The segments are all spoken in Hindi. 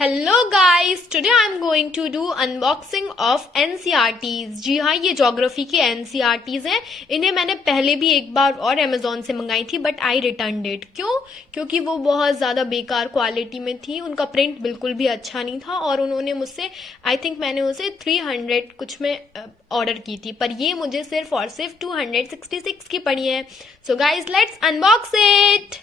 Hello guys, today I am going to do unboxing of NCERTs. जी हाँ, ये ज्योग्राफी के एनसीईआरटीज हैं। इन्हें मैंने पहले भी एक बार और अमेजोन से मंगाई थी, बट आई रिटर्न इट। क्यों? क्योंकि वो बहुत ज़्यादा बेकार क्वालिटी में थी, उनका प्रिंट बिल्कुल भी अच्छा नहीं था और उन्होंने मुझसे, आई थिंक मैंने उसे 300 कुछ में ऑर्डर की थी, पर ये मुझे सिर्फ और सिर्फ 266 की पड़ी है। So guys, let's unbox it.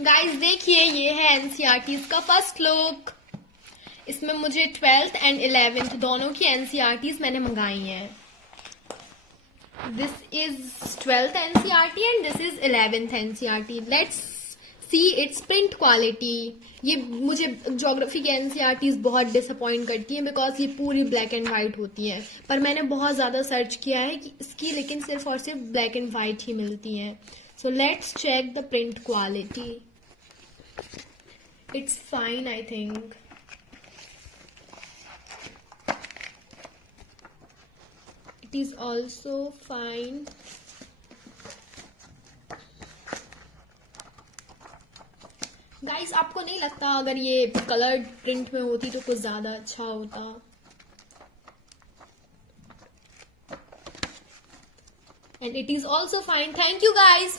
Guys देखिए, ये है एनसीईआरटीज का फर्स्ट लुक। इसमें मुझे 12th एंड 11th दोनों की एनसीईआरटीज मैंने मंगाई हैं। This is 12th NCERT and this is 11th NCERT. Let's see it's print quality. ये मुझे ज्योग्राफी की एनसीईआरटीज बहुत डिसअपॉइंट करती हैं बिकॉज ये पूरी ब्लैक एंड व्हाइट होती हैं, पर मैंने बहुत ज़्यादा सर्च किया है कि इसकी लेकिन सिर्फ और सिर्फ ब्लैक एंड व्हाइट ही मिलती हैं। So let's check the print quality. It's fine, I think. It is also fine. Guys, आपको नहीं लगता अगर ये कलर्ड प्रिंट में होती तो कुछ ज्यादा अच्छा होता? And it is also fine. Thank you guys.